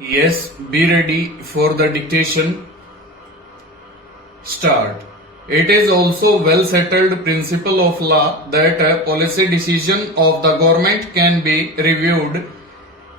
Yes, be ready for the dictation. Start. It is also well settled principle of law that a policy decision of the government can be reviewed,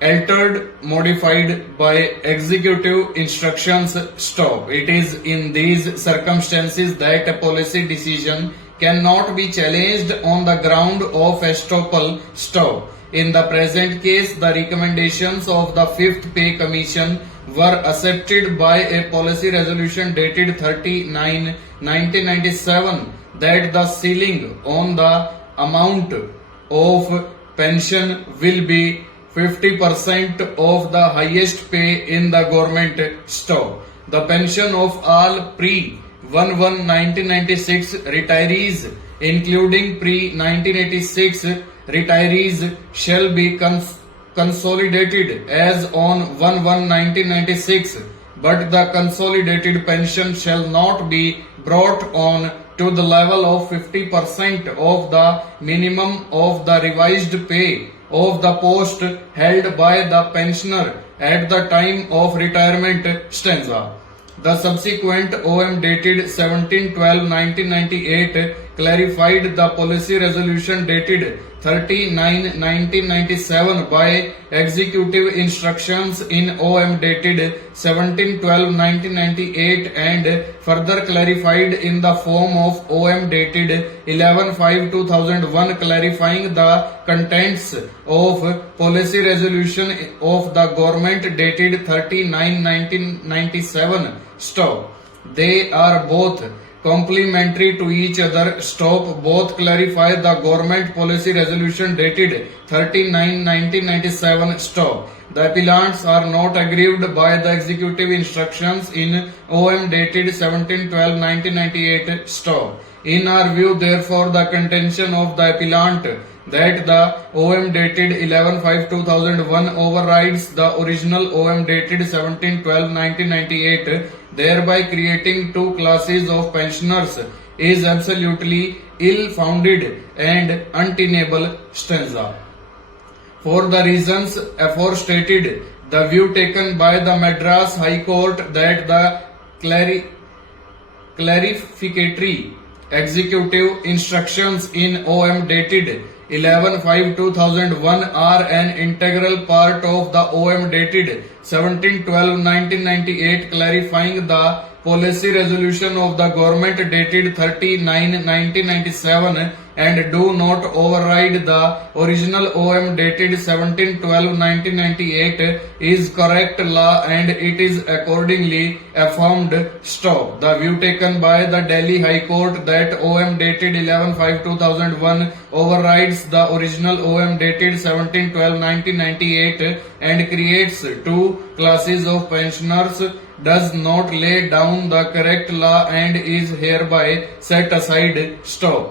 altered, modified by executive instructions. Stop. It is in these circumstances that a policy decision cannot be challenged on the ground of estoppel. Stop. In the present case, the recommendations of the Fifth Pay Commission were accepted by a policy resolution dated 30/9/1997 that the ceiling on the amount of pension will be 50% of the highest pay in the government. Stop. The pension of all pre-1/1/1996 retirees, including pre-1986 retirees, shall be consolidated as on 1/1/1996, but the consolidated pension shall not be brought on to the level of 50% of the minimum of the revised pay of the post held by the pensioner at the time of retirement. Stanza. The subsequent OM dated 17/12/1998 clarified the policy resolution dated 30/9/1997 by executive instructions in OM dated 17/12/1998 and further clarified in the form of OM dated 11/5/2001 clarifying the contents of policy resolution of the government dated 30/9/1997. Stop. They are both complementary to each other. Stop. Both clarify the government policy resolution dated 30/9/1997. Stop. The appellants are not aggrieved by the executive instructions in OM dated 17/12/1998. Stop. In our view, therefore, the contention of the appellant that the OM dated 11/5/2001 overrides the original OM dated 17/12/1998, thereby creating two classes of pensioners, is absolutely ill-founded and untenable. Stanza. For the reasons aforestated, the view taken by the Madras High Court that the clarificatory executive instructions in OM dated 11/5/2001 are an integral part of the OM dated 17/12/1998 clarifying the policy resolution of the government dated 30/9/1997 and do not override the original OM dated 17/12/1998 is correct law and it is accordingly affirmed. Stop. The view taken by the Delhi High Court that OM dated 11/5/2001 overrides the original OM dated 17/12/1998 and creates two classes of pensioners does not lay down the correct law and is hereby set aside. Stop.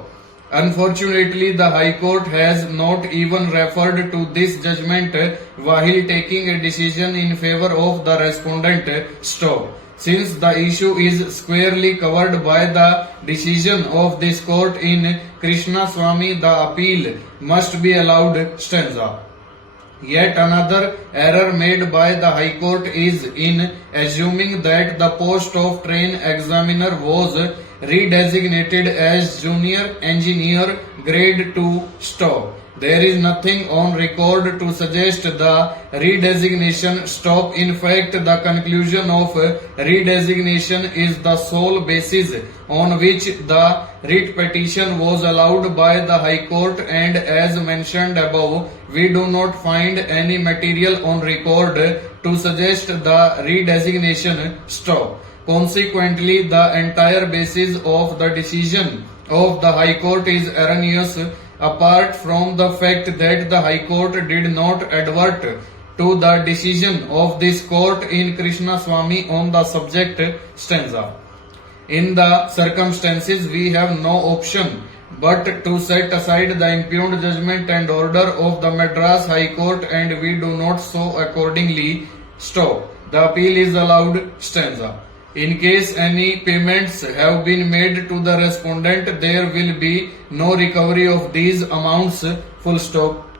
Unfortunately, the High Court has not even referred to this judgment while taking a decision in favor of the respondent. Stop. Since the issue is squarely covered by the decision of this court in Krishna Swamy, the appeal must be allowed. Stanza. Yet another error made by the High Court is in assuming that the post of train examiner was redesignated as junior engineer grade 2. Stop. There is nothing on record to suggest the redesignation. Stop. In fact, the conclusion of redesignation is the sole basis on which the writ petition was allowed by the High Court, and as mentioned above, we do not find any material on record to suggest the redesignation. Stop. Consequently, the entire basis of the decision of the High Court is erroneous, apart from the fact that the High Court did not advert to the decision of this court in Krishna Swamy on the subject. Stanza. In the circumstances, we have no option but to set aside the impugned judgment and order of the Madras High Court, and we do not so accordingly. Stop. The appeal is allowed. Stanza. In case any payments have been made to the respondent, there will be no recovery of these amounts. Full stop.